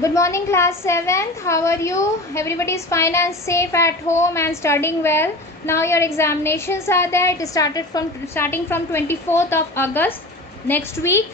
Good morning, class 7th. How are you? Everybody is fine and safe at home and studying well. Now your examinations are there. It is starting from 24th of August next week.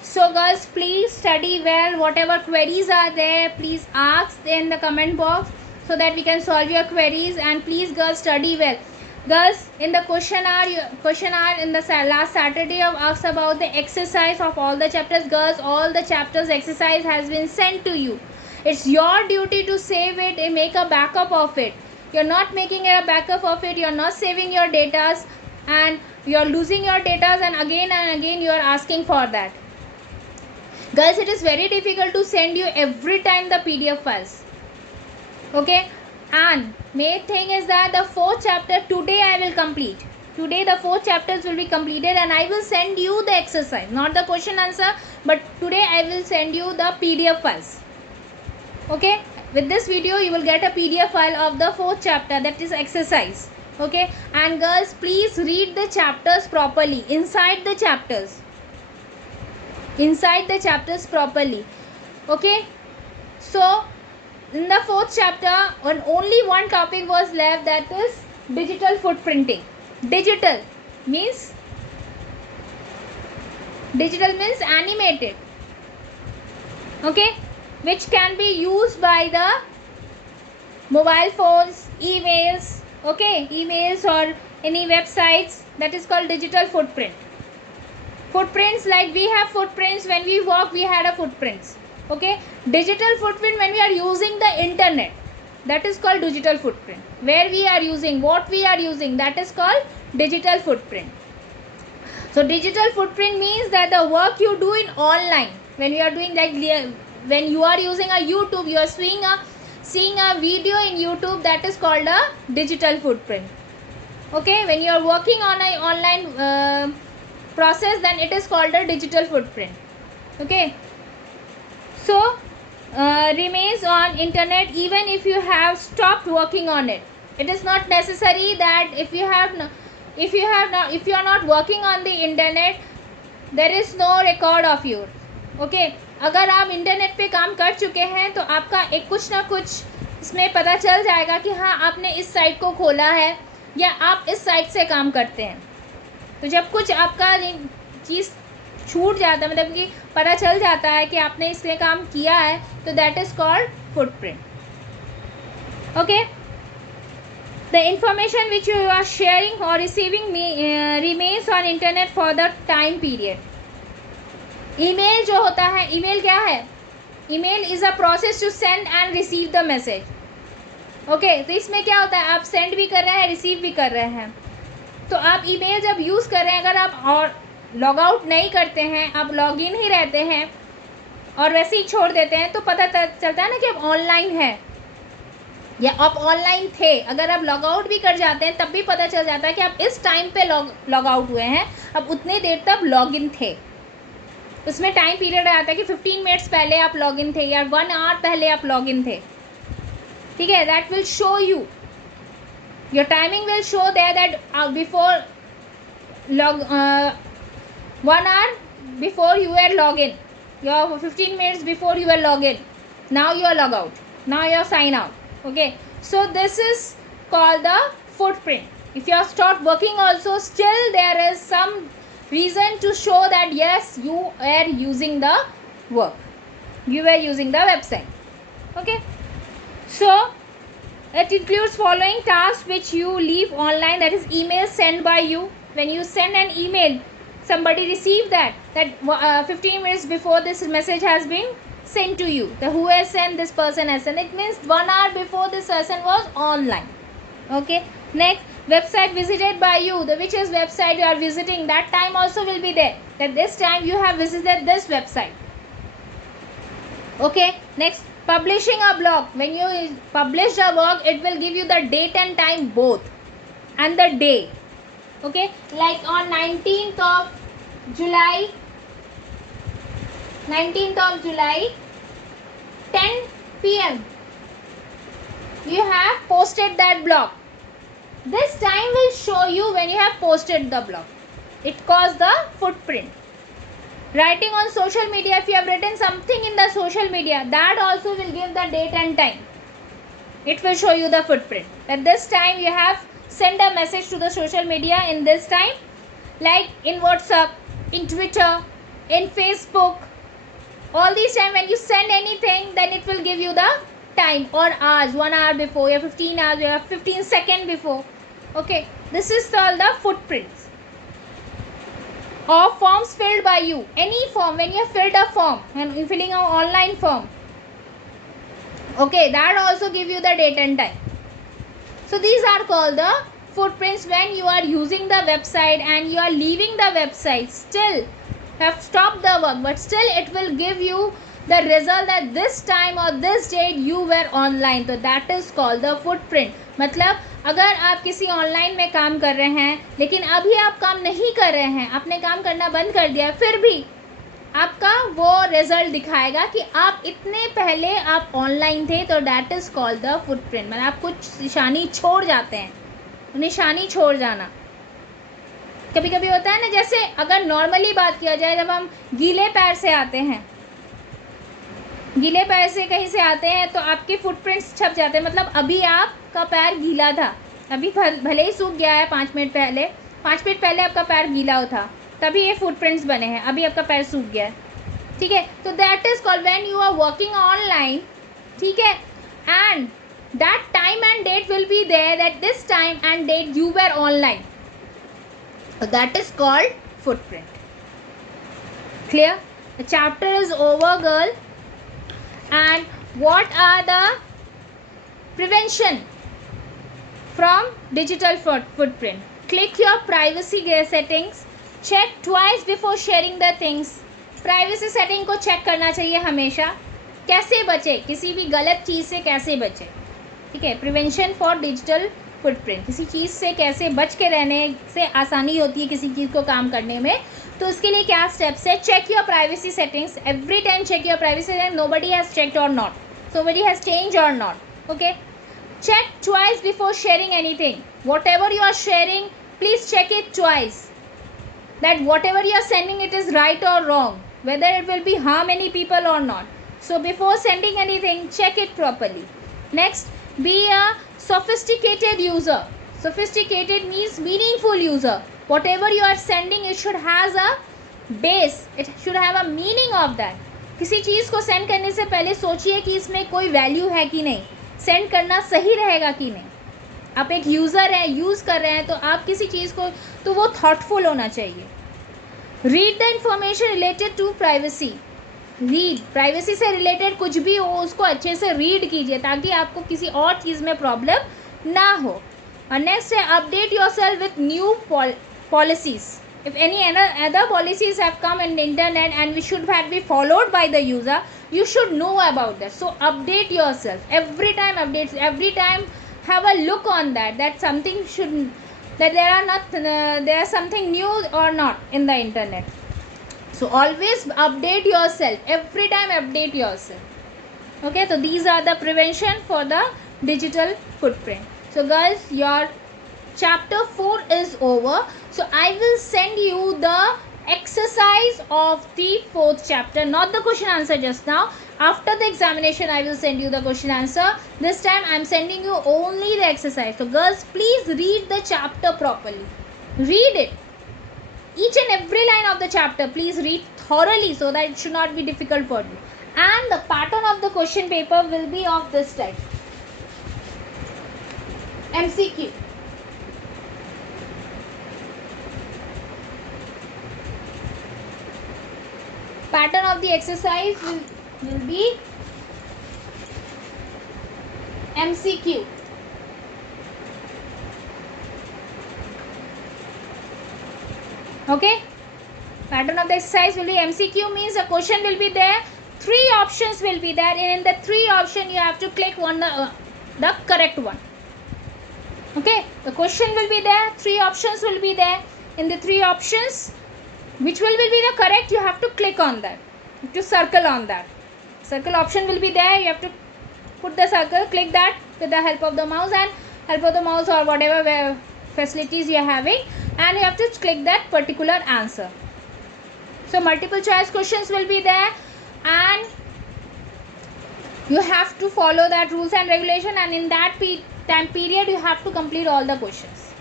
So girls, please study well. Whatever queries are there, please ask in the comment box so that we can solve your queries. And please girls, study well. Girls, in the question hour in the last Saturday, I've asked about the exercise of all the chapters. Girls, all the chapters exercise has been sent to you. It's your duty to save it and make a backup of it. You're not making a backup of it. You're not saving your datas, and you're losing your datas, and again you are asking for that. Girls, it is very difficult to send you every time the PDF files. Okay. And main thing is that the 4th chapter today I will complete. Today the 4 chapters will be completed and I will send you the exercise, not the question answer, but today I will send you the PDF files. Okay, with this video you will get a PDF file of the 4th chapter, that is exercise. Okay, and girls, please read the chapters properly, inside the chapters properly. Okay, so in the 4th chapter, only one topic was left, that is digital footprinting. Digital means animated. Okay, which can be used by the mobile phones, emails, okay, emails or any websites. That is called digital footprint. Footprints, like we have footprints when we walk, we had a footprints. Okay, digital footprint when we are using the internet, that is called digital footprint. Where we are using, what we are using, that is called digital footprint. So digital footprint means that the work you do in online, when you are doing, like when you are using a YouTube, you are seeing a video in YouTube, that is called a digital footprint. Okay, when you are working on an online process, then it is called a digital footprint. Okay, so remains on internet even if you have stopped working on it. It is not necessary that if you are not working on the internet, there is no record of you. Okay, अगर आप internet पे काम कर चुके हैं तो आपका एक कुछ ना कुछ इसमें पता चल जाएगा कि हाँ आपने इस साइट को खोला है या आप इस साइट से काम करते हैं. तो जब कुछ आपका चीज़ छूट जाता है, मतलब कि पता चल जाता है कि आपने इसमें काम किया है, तो that is called footprint. Okay, the information which you are sharing और receiving remains on internet for the time period. Email जो होता है, ईमेल क्या है? Email is a process to send and receive the message. Okay, तो इसमें क्या होता है, आप सेंड भी कर रहे हैं, रिसीव भी कर रहे हैं. तो आप ईमेल जब यूज़ कर रहे हैं, अगर आप और लॉग आउट नहीं करते हैं, आप लॉग इन ही रहते हैं और वैसे ही छोड़ देते हैं, तो पता चलता है ना कि आप ऑनलाइन हैं या आप ऑनलाइन थे. अगर आप लॉग आउट भी कर जाते हैं तब भी पता चल जाता है कि आप इस टाइम पे लॉग आउट हुए हैं, अब उतनी देर तक लॉग इन थे. उसमें टाइम पीरियड आता है कि 15 मिनट्स पहले आप लॉग इन थे या 1 आवर पहले आप लॉग इन थे. ठीक है, that will show you, your timing will show there that before 1 hour before you were log in, your 15 minutes before you were log in, now you are log out, now you are sign out. Okay, so this is called the footprint. If you have stopped working also, still there is some reason to show that yes, you are using the work, you were using the website. Okay, so it includes following tasks which you leave online, that is email sent by you. When you send an email, somebody received that 15 minutes before this message has been sent to you. The who has sent, this person has sent. It means 1 hour before this session was online. Okay, next, website visited by you, which is website you are visiting, that time also will be there, that this time you have visited this website. Okay, next, publishing a blog. When you publish a blog, it will give you the date and time both and the day. Okay, like on 19th of July 10 p.m. you have posted that blog. This time will show you when you have posted the blog. It calls the footprint. Writing on social media, if you have written something in the social media, that also will give the date and time. It will show you the footprint. At this time you have sent a message to the social media in this time, like in WhatsApp, in Twitter, in Facebook. All these time when you send anything, then it will give you the time or hours, 1 hour before, or 15 hours, or 15 seconds before. Okay, this is all the footprints of forms filled by you. Any form, when you have filled a form and you're filling an online form, okay, that also give you the date and time. So these are called the footprints. When you are using the website and you are leaving the website, still have stopped the work, but still it will give you the result that this time or this date you were online. तो that is called the footprint. मतलब अगर आप किसी online में काम कर रहे हैं लेकिन अभी आप काम नहीं कर रहे हैं, आपने काम करना बंद कर दिया, फिर भी आपका वो रिजल्ट दिखाएगा कि आप इतने पहले आप ऑनलाइन थे, तो that is called the footprint. मतलब आप कुछ निशानी छोड़ जाते हैं, निशानी छोड़ जाना. कभी कभी होता है ना, जैसे अगर नॉर्मली बात किया जाए, जब हम गीले पैर से आते हैं, गीले पैर से कहीं से आते हैं तो आपके फुटप्रिंट्स छप जाते हैं. मतलब अभी आपका पैर गीला था, अभी भले ही सूख गया है 5 मिनट पहले, 5 मिनट पहले आपका पैर गीला था, तभी ये फुटप्रिंट्स बने हैं. अभी आपका पैर सूख गया है, ठीक है. तो that is called when you are working online, ठीक है, and that time and date will be there, that this time and date you were online. That is called footprint. Clear? The chapter is over girl. And what are the prevention from digital footprint? Click your privacy settings. Check twice before sharing the things. Privacy setting को check करना चाहिए हमेशा. कैसे बचे किसी भी गलत चीज़ से, कैसे बचे, ठीक है. प्रिवेंशन फॉर डिजिटल फुटप्रिंट, किसी चीज़ से कैसे बच के रहने से आसानी होती है किसी चीज़ को काम करने में. तो उसके लिए क्या स्टेप्स है? Check your privacy settings. Every time check your privacy setting. Nobody has checked or not, somebody has changed or not. Okay, check twice before sharing anything. Whatever you are sharing, please check it twice, that whatever you are sending, it is right or wrong, whether it will be harm any people or not. So before sending anything, check it properly. Next, be a sophisticated user. Sophisticated means meaningful user. Whatever you are sending, it should has a base, it should have a meaning of that. किसी चीज़ को send करने से पहले सोचिए कि इसमें कोई value है कि नहीं, सेंड करना सही रहेगा कि नहीं. आप एक यूज़र हैं, यूज़ कर रहे हैं, तो आप किसी चीज़ को, तो वो थॉटफुल होना चाहिए. Read the information related to privacy. Read, privacy से रिलेटेड कुछ भी हो उसको अच्छे से रीड कीजिए ताकि आपको किसी और चीज़ में प्रॉब्लम ना हो. और नेक्स्ट है, update yourself with new policies. If any other policies have come in the internet and which should have been followed by the user, you should know about that. So update yourself every time. Updates every time. Have a look on that. That something should, that there are not there is something new or not in the internet. So always update yourself every time. Update yourself. Okay. So these are the prevention for the digital footprint. So guys, your chapter 4 is over. So I will send you the exercise of the 4th chapter, not the question answer just now. After the examination I will send you the question answer. This time I am sending you only the exercise. So girls, please read the chapter properly. Read it, each and every line of the chapter. Please read thoroughly so that it should not be difficult for you. And the pattern of the question paper will be of this type. MCQ. Pattern of the exercise will be MCQ. Okay, pattern of the exercise will be MCQ, means a question will be there, 3 options will be there, and in the 3 option you have to click one the correct one. Okay, the question will be there, 3 options will be there. In the 3 options, which will be the correct, you have to click on that, you have to circle on that. Circle option will be there, you have to put the circle, click that with the help of the mouse or whatever facilities you are having, and you have to click that particular answer. So multiple choice questions will be there, and you have to follow that rules and regulation, and in that time period you have to complete all the questions.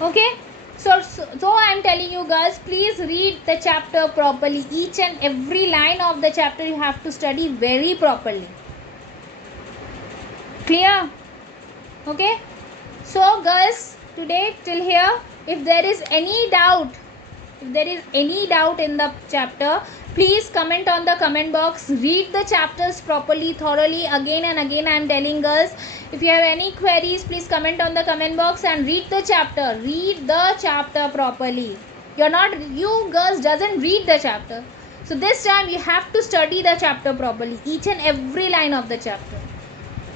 Okay, so I am telling you girls, please read the chapter properly. Each and every line of the chapter you have to study very properly. Clear? Okay, so girls, today till here, if there is any doubt in the chapter, please comment on the comment box. Read the chapters properly, thoroughly, again and again. I am telling girls, if you have any queries, please comment on the comment box and read the chapter. Read the chapter properly. You girls doesn't read the chapter, so this time you have to study the chapter properly, each and every line of the chapter.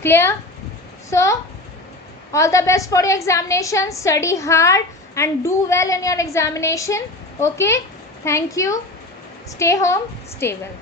Clear? So all the best for your examination. Study hard and do well in your examination. Okay, thank you. Stay home, stay well.